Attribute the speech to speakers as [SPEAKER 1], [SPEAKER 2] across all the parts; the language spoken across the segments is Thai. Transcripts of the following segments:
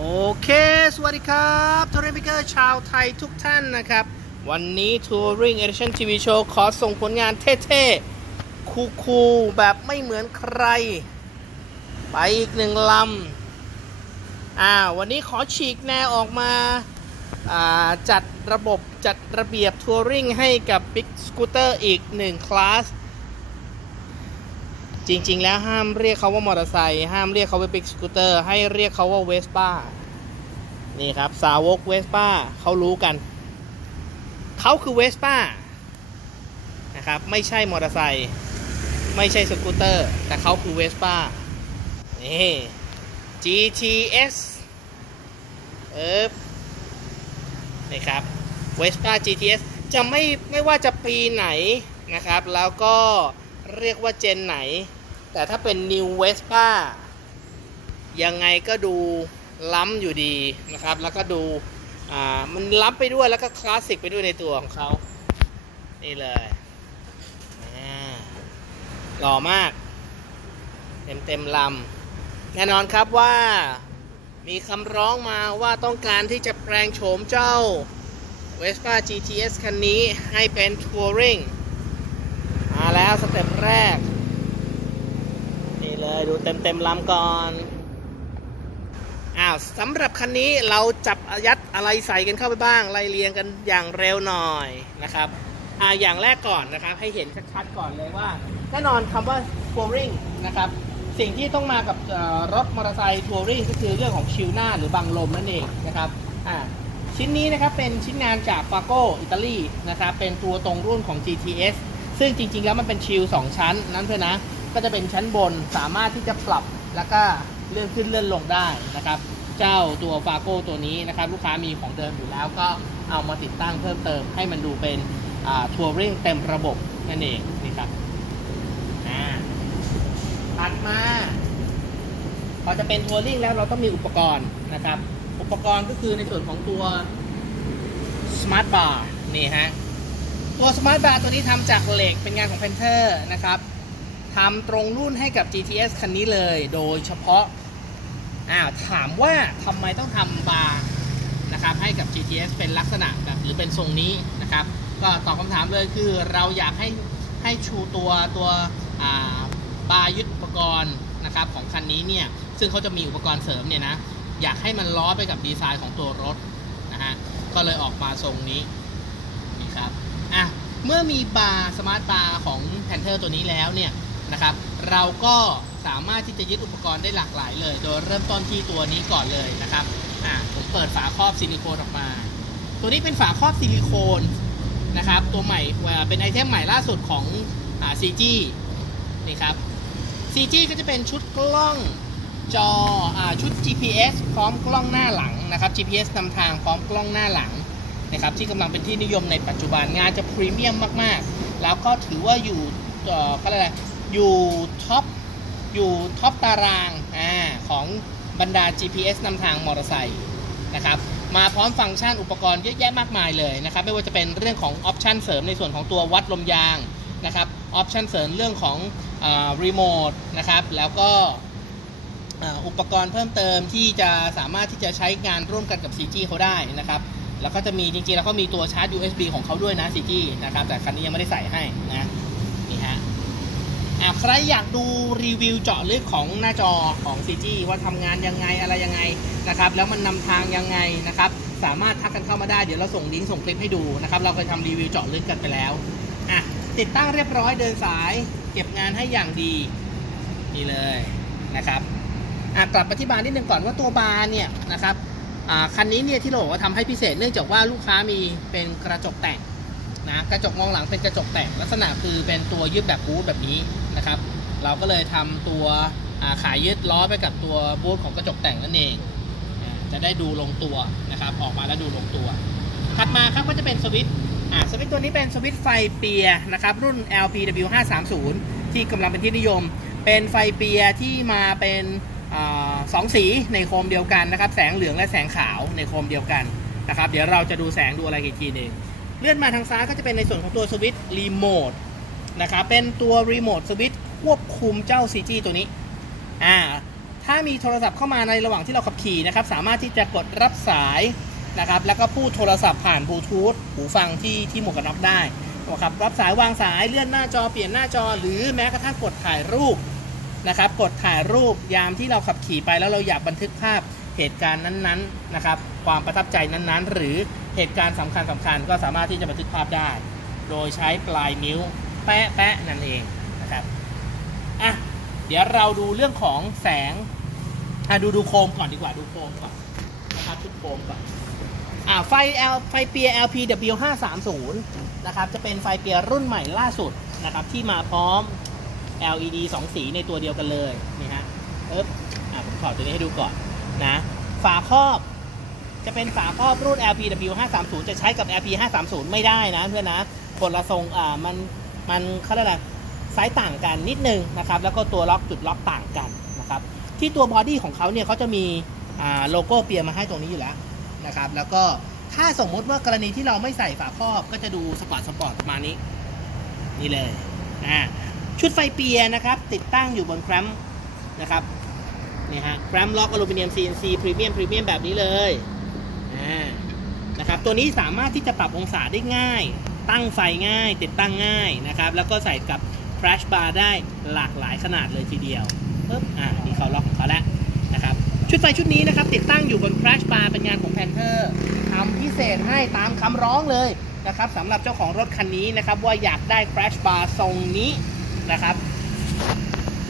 [SPEAKER 1] โอเค สวัสดีครับทัวริงพิเกอร์ชาวไทยทุกท่านนะครับ วันนี้ Touring Edition TV Show ขอส่งผลงานเท่ๆ คูลๆ แบบไม่เหมือนใคร ไปอีกหนึ่งลำอ่าวันนี้ขอฉีกแนวออกมาอ่าจัดระบบจัดระเบียบทัวริงให้กับ Big Scooter อีกหนึ่งคลาส จริง ๆ แล้วห้ามเรียกเขาว่ามอเตอร์ไซค์ห้ามเรียกเขาว่าบิ๊กสกูตเตอร์ให้เรียกเขาว่าเวสป้านี่ครับ สาวกเวสป้าเขารู้กัน เขาคือเวสป้านะครับ ไม่ใช่มอเตอร์ไซค์ไม่ใช่สกูตเตอร์ แต่เขาคือเวสป้านี่ GTS เออนี่ครับเวสป้า GTS จะไม่ไม่ว่าจะปีไหนนะครับ แล้วก็เรียกว่าเจนไหน แต่ถ้าเป็น New Vespa ยังไงก็ดูล้ำอยู่ดีนะครับ แล้วก็ดูอ่ามันล้ำไปด้วยแล้วก็คลาสสิกไปด้วยในตัวของเขา นี่เลยหล่อมาก เต็มเต็มลำ แน่นอนครับว่ามีคำร้องมาว่าต้องการที่จะแปลงโฉมเจ้า Vespa GTS คันนี้ให้เป็นทัวริงมาแล้วสเต็ปแรก ดูเต็มเต็มๆลำก่อน อ้าวสำหรับคันนี้เราจับยัดอะไรใส่กันเข้าไปบ้างไล่เรียงกันอย่างเร็วหน่อยนะครับอ่าอย่างแรกก่อนนะครับ ให้เห็นชัดๆก่อนเลยว่าแน่นอนคำว่า touring นะครับสิ่งที่ต้องมากับรถมอเตอร์ไซค์ touring ก็คือเรื่องของชิวหน้าหรือบังลมนั่นเองนะครับอ่าชิ้นนี้นะครับเป็นชิ้นงานจากฟาโกอิตาลีนะครับเป็นตัวตรงรุ่นของ GTS ซึ่งจริงๆแล้วมันเป็นชิล2ชั้นนั้นเพื่อนนะ ก็จะเป็นชั้นบนสามารถที่จะปรับแล้วก็เลื่อนขึ้นเลื่อนลงได้นะครับ เจ้าตัวฟาโก้ตัวนี้นะครับ ลูกค้ามีของเดิมอยู่แล้วก็เอามาติดตั้งเพิ่มเติมให้มันดูเป็นทัวริงเต็มระบบนั่นเองนี่ครับถัดมาพอจะเป็นทัวริงแล้วเราต้องมีอุปกรณ์นะครับ อุปกรณ์ก็คือในส่วนของตัว Smart Bar นี่ฮะตัวสมาร์ทบาร์ตัวนี้ทำจากเหล็กเป็นงานของ Panther นะครับ ทำตรงรุ่นให้กับ GTS คันนี้เลย โดยเฉพาะอ้าวถามว่าทำไมต้องทำบาร์นะครับให้กับ GTS เป็นลักษณะแบบหรือเป็นทรงนี้นะครับ ก็ตอบคำถามเลยคือเราอยากให้ให้ชูตัวตัวาบาร์ยึดอุปกรณ์นะครับของคันนี้เนี่ยซึ่งเขาจะมีอุปกรณ์เสริมเนี่ยนะอยากให้มันล้อไปกับดีไซน์ของตัวรถนะฮะก็เลยออกมาทรงนี้นี่ครับอะเมื่อมีบาร์สมาร์ทบาร์ของ Panther ตัวนี้แล้วเนี่ย นะครับ เราก็สามารถที่จะยึดอุปกรณ์ได้หลากหลายเลย โดยเริ่มต้นที่ตัวนี้ก่อนเลยนะครับอะผมเปิดฝาครอบซิลิโคนออกมา ตัวนี้เป็นฝาครอบซิลิโคนนะครับ ตัวใหม่เป็นไอเทมใหม่ล่าสุดของอ่า CG นี่ครับ CG ก็จะเป็นชุดกล้องจออชุด GPS พร้อมกล้องหน้าหลังนะครับ GPS นำทางพร้อมกล้องหน้าหลังนะครับที่กำลังเป็นที่นิยมในปัจจุบันงานจะพรีเมียมมาก ๆ แล้วก็ถือว่าอยู่เอ่อก็อะไร อยู่ท็อปอยู่ท็อปตารางอ่าของบรรดา GPS นำทางมอเตอร์ไซค์นะครับมาพร้อมฟังก์ชันอุปกรณ์เยอะแยะมากมายเลยนะครับไม่ว่าจะเป็นเรื่องของออปชันเสริมในส่วนของตัววัดลมยางนะครับออปชันเสริมเรื่องของรีโมทนะครับแล้วก็อ่าอุปกรณ์เพิ่มเติมที่จะสามารถที่จะใช้งานร่วมกันกับ CG เขาได้นะครับแล้วก็จะมีจริงๆแล้วเขามีตัวชาร์จ USB ของเขาด้วยนะ CG นะครับแต่คันนี้ยังไม่ได้ใส่ให้นะ อะใครอยากดูรีวิวเจาะลึกของหน้าจอของ CG ว่าทำงานยังไงอะไรยังไงนะครับแล้วมันนำทางยังไงนะครับสามารถทักกันเข้ามาได้เดี๋ยวเราส่งลิงก์ส่งคลิปให้ดูนะครับเราเคยทำรีวิวเจาะลึกกันไปแล้วอะติดตั้งเรียบร้อยเดินสายเก็บงานให้อย่างดีนี่เลยนะครับอะกลับมาที่บาร์นิดนึงก่อนว่าตัวบาร์เนี่ยนะครับอ่าคันนี้เนี่ยที่เราบอกว่าทำให้พิเศษเนื่องจากว่าลูกค้ามีเป็นกระจกแต่ง นะกระจกมองหลังเป็นกระจกแต่งลักษณะคือเป็นตัวยึดแบบบูทแบบนี้นะครับ เราก็เลยทำตัวขายยึดล้อไปกับตัวบูทของกระจกแต่งนั่นเอง จะได้ดูลงตัวนะครับ ออกมาแล้วดูลงตัว ถัดมาครับก็จะเป็นสวิตช์สวิตช์ตัวนี้เป็นสวิตช์ไฟเปียนะครับ รุ่น LPW 530 ที่กำลังเป็นที่นิยม เป็นไฟเปียที่มาเป็นอสองสีในโคมเดียวกันนะครับ แสงเหลืองและแสงขาวในโคมเดียวกันนะครับ เดี๋ยวเราจะดูแสงดูอะไรอีกทีหนึ่ง เลื่อนมาทางซ้ายก็จะเป็นในส่วนของตัวสวิตช์รีโมทนะครับเป็นตัวรีโมทสวิตช์ควบคุมเจ้า CG ตัวนี้อ่าถ้ามีโทรศัพท์เข้ามาในระหว่างที่เราขับขี่นะครับสามารถที่จะกดรับสายนะครับแล้วก็พูดโทรศัพท์ผ่านบลูทูธหูฟังที่ที่หมวกกันน็อกได้นะครับรับสายวางสายเลื่อนหน้าจอเปลี่ยนหน้าจอ หรือแม้กระทั่งกดถ่ายรูปนะครับกดถ่ายรูปยามที่เราขับขี่ไปแล้วเราอยากบันทึกภาพ เหตุการณ์นั้นๆนะครับ ความประทับใจนั้นๆ หรือเหตุการณ์สำคัญสคัญๆก็สามารถที่จะบันทึกภาพได้ โดยใช้ปลายนิ้วแปะแปะนั่นเองนะครับอะเดี๋ยวเราดูเรื่องของแสงอะดูดูโคมก่อนดีกว่าดูโคมก่อนนะครับชุดโคมก่อนอะไฟ L ไฟเปีย LPW 530นะครับจะเป็นไฟเปียรุ่นใหม่ล่าสุดนะครับที่มาพร้อม LED 2 สีในตัวเดียวกันเลยนี่ฮะเอ๊บอะผมถอดตัวนี้ให้ดูก่อน นะฝาครอบจะเป็นฝาครอบรุ่น LPW 530จะใช้กับ LP 530ไม่ได้นะเพื่อนนะคนละทรงอ่ามันมันเขาเรียกอะไรไซส์ต่างกันนิดนึงนะครับแล้วก็ตัวล็อกจุดล็อกต่างกันนะครับที่ตัวบอดี้ของเขาเนี่ยเขาจะมีอ่าโลโก้เปียมาให้ตรงนี้อยู่แล้วนะครับแล้วก็ถ้าสมมุติว่ากรณีที่เราไม่ใส่ฝาครอบก็จะดูสปอร์ตสปอร์ตประมาณนี้ นี่เลยอ่าชุดไฟเปียนะครับติดตั้งอยู่บนแครมนะครับ นี่ฮะแครมล็อกอลูมิเนียม CNC พรีเมียมพรีเมียมแบบนี้เลยนะครับตัวนี้สามารถที่จะปรับองศาได้ง่าย ตั้งไฟง่าย ติดตั้งง่ายนะครับแล้วก็ใส่กับ Flash Bar ได้หลากหลายขนาดเลยทีเดียวปึ๊บอ่านี่เขาล็อกของเขาแล้วนะครับชุดไฟชุดนี้นะครับติดตั้งอยู่บน Flash Bar เป็นงานของ Panther ทำพิเศษให้ตามคำร้องเลยนะครับสำหรับเจ้าของรถคันนี้นะครับว่าอยากได้ Flash Bar ทรงนี้นะครับ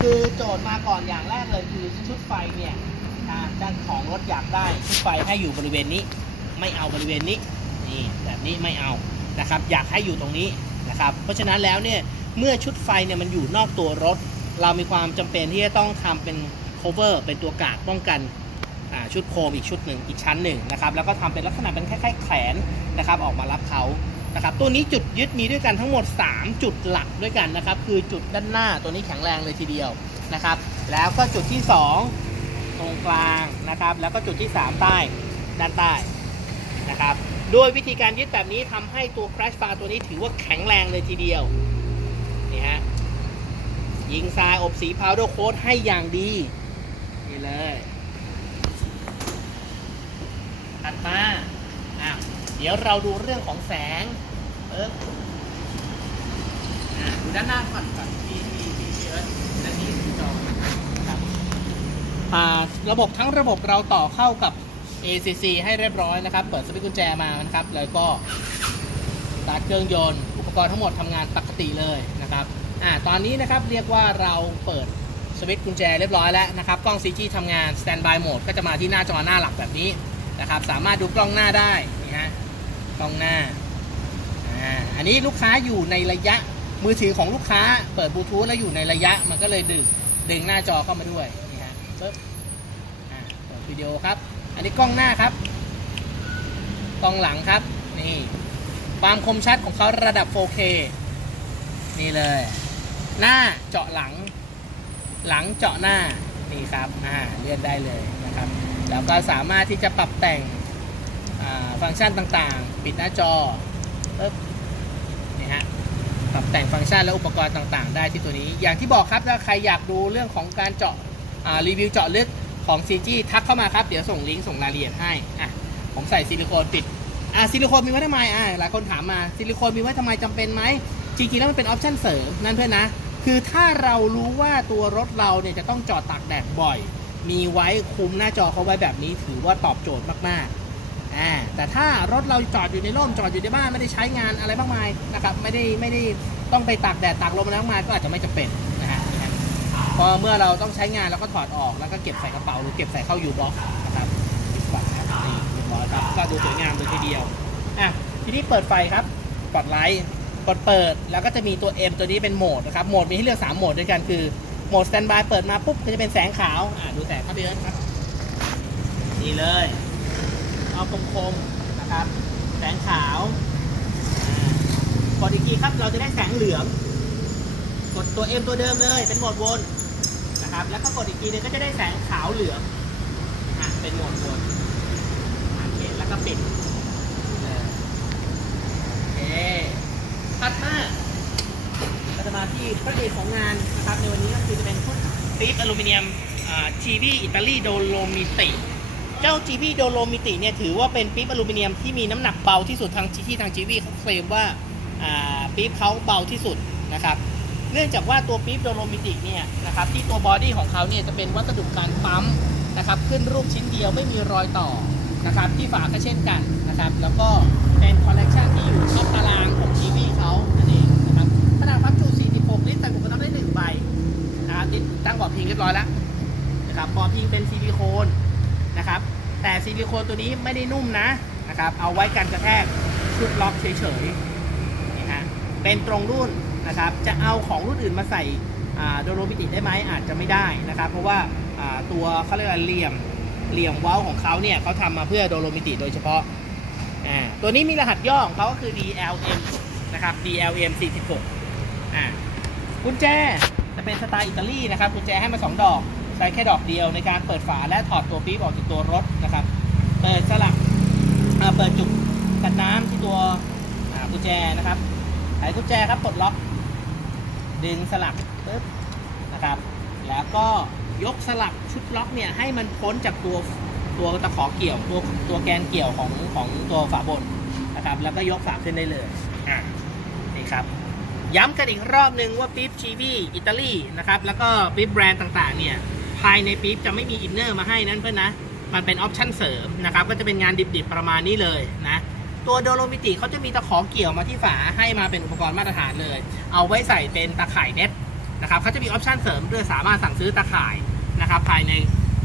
[SPEAKER 1] คือโจทย์มาก่อนอย่างแรกเลยคือชุดไฟเนี่ยอ่าเจ้าของรถอยากได้ชุดไฟให้อยู่บริเวณนี้ ไม่เอาบริเวณนี้นี่แบบนี้ไม่เอานะครับ อยากให้อยู่ตรงนี้นะครับ เพราะฉะนั้นแล้วเนี่ยเมื่อชุดไฟเนี่ยมันอยู่นอกตัวรถ เรามีความจำเป็นที่จะต้องทำเป็น cover เป็นตัวกาดป้องกันชุดโคมอีกชุดหนึ่งอีกชั้นหนึ่งนะครับแล้วก็ทำเป็นลักษณะเป็นคล้ายๆแขนนะครับ ออกมารับเขา นะครับตัวนี้จุดยึดมีด้วยกันทั้งหมด 3 จุดหลักด้วยกันนะครับ คือจุดด้านหน้าตัวนี้แข็งแรงเลยทีเดียวนะครับ แล้วก็จุดที่ 2 ตรงกลางนะครับ แล้วก็จุดที่ 3 ใต้ด้านใต้นะครับด้วยวิธีการยึดแบบนี้ทำให้ตัว crash bar ตัวนี้ถือว่าแข็งแรงเลยทีเดียวนี่ฮะยิงทรายอบสี powder coat ให้อย่างดีนี่เลยถัดมาอะเดี๋ยวเราดูเรื่องของแสง อออะดูด้านหน้าก่อนก่อนที่ที่ที่เอิร์ธด้านนี้จอนะครับอ่าระบบทั้งระบบเราต่อเข้ากับ ACC ให้เรียบร้อยนะครับ เปิดสวิตช์กุญแจมานะครับ แล้วก็ตาร์ทเครื่องยนต์ อุปกรณ์ทั้งหมดทำงานปกติเลยนะครับอ่าตอนนี้นะครับเรียกว่าเราเปิดสวิตช์กุญแจเรียบร้อยแล้วนะครับ กล้อง CG ทำงาน Standby Mode ก็จะมาที่หน้าจอหน้าหลักแบบนี้นะครับ สามารถดูกล้องหน้าได้นี่ฮะกล้องหน้า อ่าอันนี้ลูกค้าอยู่ในระยะมือถือของลูกค้าเปิดบลูทูธแล้วอยู่ในระยะมันก็เลยดึงดึงหน้าจอเข้ามาด้วยนี่ฮะปึ๊บอ่าเปิดวิดีโอครับ อันนี้กล้องหน้าครับกล้องหลังครับนี่ความคมชัดของเขาระดับ 4K นี่เลย หน้าเจาะหลัง หลังเจาะหน้านี่ครับอ่าเลื่อนได้เลยนะครับแล้วก็สามารถที่จะปรับแต่งฟังก์ชันต่างๆ ปิดหน้าจอปึ๊บ ปรับแต่งฟังก์ชันและอุปกรณ์ต่างๆ ได้ที่ตัวนี้ อย่างที่บอกครับถ้าใครอยากดูเรื่องของการเจาะรีวิวเจาะลึกของ CG ทักเข้ามาครับ เดี๋ยวส่งลิงก์ส่งรายละเอียดให้อะผมใส่ซิลิโคนปิดอะซิลิโคนมีไว้ทำไมอะหลายคนถามมาซิลิโคนมีไว้ทำไมจำเป็นไหมจริงๆแล้วมันเป็นออปชั่นเสริมนั่นเพื่อนนะ คือถ้าเรารู้ว่าตัวรถเราเนี่ยจะต้องจอดตากแดดบ่อย มีไว้คุมหน้าจอเขาไว้แบบนี้ถือว่าตอบโจทย์มากๆ อ่าแต่ถ้ารถเราจอดอยู่ในร่มจอดอยู่ในบ้านไม่ได้ใช้งานอะไรมากมายนะครับไม่ได้ไม่ได้ต้องไปตากแดดตากลมอะไรมากมายก็อาจจะไม่จำเป็นนะฮะนะฮะพอเมื่อเราต้องใช้งานเราก็ถอดออกแล้วก็เก็บใส่กระเป๋าหรือเก็บใส่เข้ายูบ็อกนะครับปิดฝานี่เรียบร้อยครับก็ดูสวยงามเลยทีเดียวอะทีนี้เปิดไฟครับกดไลท์กดเปิดแล้วก็จะมีตัว M ตัวนี้เป็นโหมดนะครับโหมดมีให้เลือก 3 โหมดด้วยกันคือโหมดสแตนบายเปิดมาปุ๊บก็จะเป็นแสงขาวอะดูแสงครับพี่เอิร์ธครับนี่เลย เอาคมนะครับ แสงขาวกดอีกทีครับเราจะได้แสงเหลือง กดตัว M ตัวเดิมเลย เป็นโหมดวนนะครับ แล้วก็กดอีกทีนึงก็จะได้แสงขาวเหลืองอะเป็นโหมดวนโอเคแล้วก็ปิดโอเคถัดมาเราจะมาที่พระเอกของงานนะครับในวันนี้ก็คือจะเป็นชุดปี๊บอลูมิเนียมจีวีอิตาลีโดโลมิติ จ้าจีวีโดโลมิติเนี่ยถือว่าเป็นปี๊บอลูมิเนียมที่มีน้ำหนักเบาที่สุดทางที่ทางจีวีเขาเคลมว่าอ่าปี๊บเขาเบาที่สุดนะครับเนื่องจากว่าตัวปี๊บโดโลมิติเนี่ยนะครับที่ตัวบอดี้ของเขาเนี่ยจะเป็นวัสดุการปั๊มนะครับขึ้นรูปชิ้นเดียวไม่มีรอยต่อนะครับที่ฝาก็เช่นกันนะครับแล้วก็เป็นคอลเลกชันที่อยู่ท็อปตารางของทีวีเขานั่นเองนะครับขนาดพับจุ46ลิตรใส่หมวกกันน็อกได้หนึ่งใบนะครับติดตั้งเบาะพิงเรียบร้อยแล้วนะครับเบาะพิงเป็นซิลิโคนนะครับ แต่ซิลิโคนตัวนี้ไม่ได้นุ่มนะนะครับ เอาไว้กันกระแทกชุดล็อกเฉยๆนี่ฮะเป็นตรงรุ่นนะครับ จะเอาของรุ่นอื่นมาใส่โดโลมิติได้ไหมอาจจะไม่ได้นะครับ เพราะว่าตัวเขาเรียกว่าเหลี่ยมเหลี่ยมเว้าของเขาเนี่ยเขาทำมาเพื่อโดโลมิติโดยเฉพาะอ่าตัวนี้มีรหัสย่อของเขาก็คือ DLM นะครับ DLM 46อ่ากุญแจจะเป็นสไตล์อิตาลีนะครับกุญแจให้มา 2 ดอก ใช้แค่ดอกเดียวในการเปิดฝาและถอดตัวปี๊บออกจากตัวรถนะครับ เปิดสลักอ่าเปิดจุกกันน้ำที่ตัวกุญแจนะครับไขกุญแจครับปลดล็อก ดึงสลักปึ๊บนะครับ แล้วก็ยกสลักชุดล็อกเนี่ยให้มันพ้นจากตัวตัวตะขอเกี่ยวตัวตัวแกนเกี่ยวของของตัวฝาบนนะครับ แล้วก็ยกฝาขึ้นได้เลยอ่านี่ครับย้ำกันอีกรอบนึงว่าปี๊บชีวีอิตาลีนะครับ แล้วก็ปี๊บแบรนด์ต่างๆเนี่ยายในปี๊บจะไม่มีอินเนอร์มาให้นั่นเพื่อนนะ มันเป็นออปชั่นเสริมนะครับ ก็จะเป็นงานดิบๆประมาณนี้เลยนะ ตัวโดโลมิติเขาจะมีตะขอเกี่ยวมาที่ฝาให้มาเป็นอุปกรณ์มาตรฐานเลย เอาไว้ใส่เป็นตะข่ายเน็ตนะครับเขาจะมีออปชั่นเสริมด้วยสามารถสั่งซื้อตะข่ายนะครับภายใน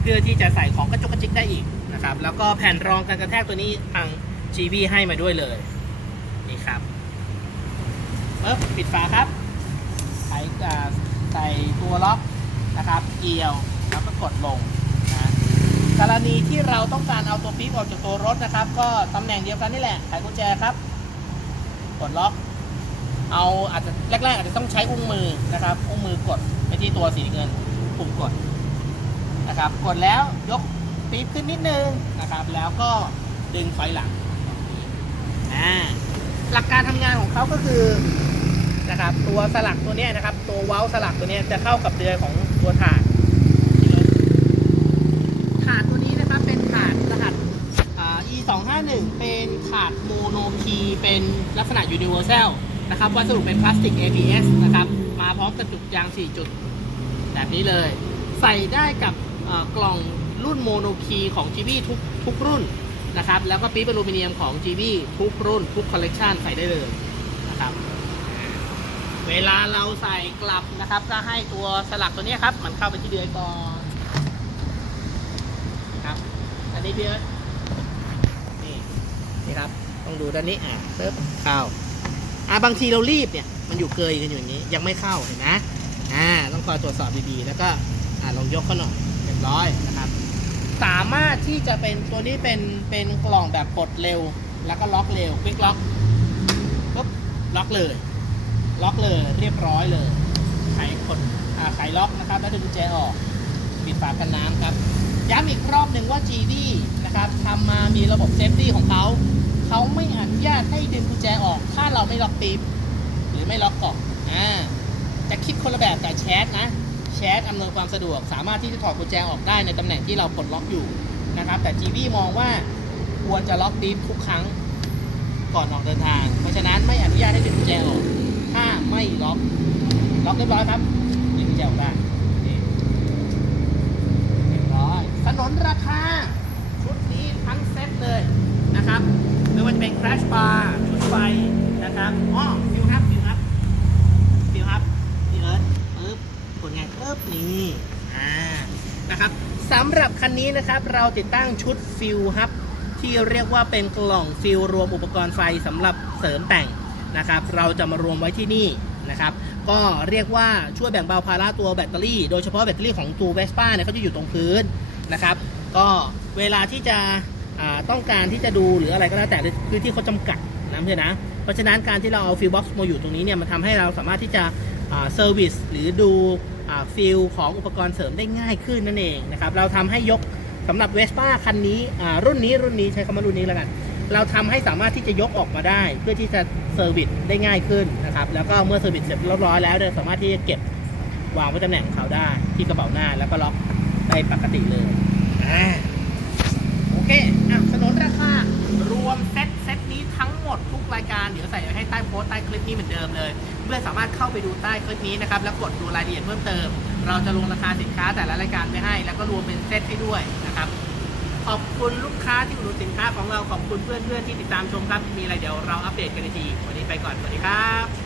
[SPEAKER 1] เพื่อที่จะใส่ของกระจุกกระจิกได้อีกนะครับแล้วก็แผ่นรองกันกระแทกตัวนี้ทาง GB ให้มาด้วยเลยนี่ครับปึ๊บปิดฝาครับไขอ่ใส่ตัวล็อกนะครับ เกี่ยว แล้วก็กดลงนะกรณีที่เราต้องการเอาตัวปี๊บออกจากตัวรถนะครับ ก็ตำแหน่งเดียวกันนี่แหละไขกุญแจครับกดล็อก เอาอาจจะแรกๆอาจจะต้องใช้อุ้งมือนะครับอุ้งมือกดไปที่ตัวสีเงินปุ่มกดนะครับ กดแล้วยกปี๊บขึ้นนิดนึงนะครับ แล้วก็ดึงถอยหลังอ่าหลักการทำงานของเขาก็คือนะครับตัวสลักตัวนี้นะครับ ตัวเว้าสลักตัวนี้จะเข้ากับเดือยของตัวถาด ถาดตัวนี้นะครับเป็นถาดรหัสอ่า e 2 5 1 เป็นถาดโมโนคีเป็นลักษณะ universal นะครับวัสดุเป็นพลาสติก ABS นะครับ มาพร้อมกับจุดยาง 4 จุด แบบนี้เลย ใส่ได้กับกล่องรุ่นโมโนคีของ g ีทุกทุกรุ่นนะครับ แล้วก็ปี๊บอลูมิเนียมของ g ีทุกรุ่น ทุกคอลเลกชันใส่ได้เลยนะครับ เวลาเราใส่กลับนะครับ ก็ให้ตัวสลักตัวนี้ครับ มันเข้าไปที่เดือยก่อนครับ อันนี้พี่อิร์ธนี่ ครับ ต้องดูด้านนี้อะปึ๊บเข้าอะบางทีเรารีบเนี่ยมันอยู่เกยกันอยู่อย่างนี้ ยังไม่เข้าเห็นไหมอ่าต้องคอยตรวจสอบดีๆ แล้วก็อ่าลองยกเขาหน่อยเรียบร้อยนะครับ สามารถที่จะเป็นตัวนี้เป็นเป็นกล่องแบบปลดเร็ว แล้วก็ล็อกเร็วควิกล็อกปุ๊บล็อกเลย ล็อกเลยเรียบร้อยเลยไขกดอ่าไขล็อกนะครับ แล้วดึงแจออกปิดฝากันน้ำครับย้ำอีกรอบหนึ่งว่า GD นะครับทำมามีระบบเซฟตี้ของเขา เขาไม่อนุญาตให้ดึงกุญแจออก ถ้าเราไม่ล็อกปี๊บหรือไม่ล็อกกล่องอ่าจะคิดคนละแบบแต่แชทนะแชทอำนวยความสะดวก สามารถที่จะถอดกุญแจออกได้ในตำแหน่งที่เราปลดล็อกอยู่นะครับ แต่ GD มองว่าควรจะล็อกปี๊บทุกครั้งก่อนออกเดินทาง เพราะฉะนั้นไม่อนุญาตให้ดึงกุญแจออก ถ้าไม่ล็อก ล็อกเรียบร้อยครับดึงกุญแจออกได้เรียบร้อยสนนราคาชุดนี้ทั้งเซ็ตเลยนะครับ เป็น crash bar ชุดไฟนะครับอ๋อฟิวฮับฟิวฮับฟิวฮับนี่เอิร์ธปึ๊บผลงานปึ๊บนี่อ่านะครับสำหรับคันนี้นะครับเราติดตั้งชุดฟิวฮับที่เรียกว่าเป็นกล่องฟิลรวมอุปกรณ์ไฟสำหรับเสริมแต่งนะครับ เราจะมารวมไว้ที่นี่นะครับ ก็เรียกว่าช่วยแบ่งเบาภาระตัวแบตเตอรี่ โดยเฉพาะแบตเตอรี่ของตัวเวสป้าเนี่ยเขาจะอยู่ตรงพื้นนะครับ ก็เวลาที่จะ ต้องการที่จะดูหรืออะไรก็แล้วแต่พื้นที่เขาจำกัดนะเพื่อนนะ เพราะฉะนั้นการที่เราเอาฟิลบ็อกซ์มาอยู่ตรงนี้เนี่ยมันทำให้เราสามารถที่จะเซอร์วิสหรือดูฟิลของอุปกรณ์เสริมได้ง่ายขึ้นนั่นเองนะครับเราทำให้ยกสำหรับเวสป้าคันนี้รุ่นนี้รุ่นนี้ใช้คำว่ารุ่นนี้แล้วกัน เราทำให้สามารถที่จะยกออกมาได้ เพื่อที่จะเซอร์วิสได้ง่ายขึ้นนะครับแล้วก็เมื่อเซอร์วิสเสร็จเรียบร้อยแล้วเราสามารถที่จะเก็บวางไว้ตำแหน่งของเขาได้ที่กระเป๋าหน้าแล้วก็ล็อกได้ปกติเลยอ่า เคอะสนุนราคารวมเซ็ตเซ็ตนี้ทั้งหมดทุกรายการ เดี๋ยวใส่ไว้ให้ใต้โพสต์ใต้คลิปนี้เหมือนเดิมเลย เพื่อนสามารถเข้าไปดูใต้คลิปนี้นะครับ แล้วกดดูรายละเอียดเพิ่มเติม เราจะลงราคาสินค้าแต่ละรายการไปให้ แล้วก็รวมเป็นเซ็ตให้ด้วยนะครับ ขอบคุณลูกค้าที่อุดหนุนสินค้าของเรา ขอบคุณเพื่อนๆที่ติดตามชมครับ มีอะไรเดี๋ยวเราอัปเดตกันอีกที วันนี้ไปก่อน สวัสดีครับ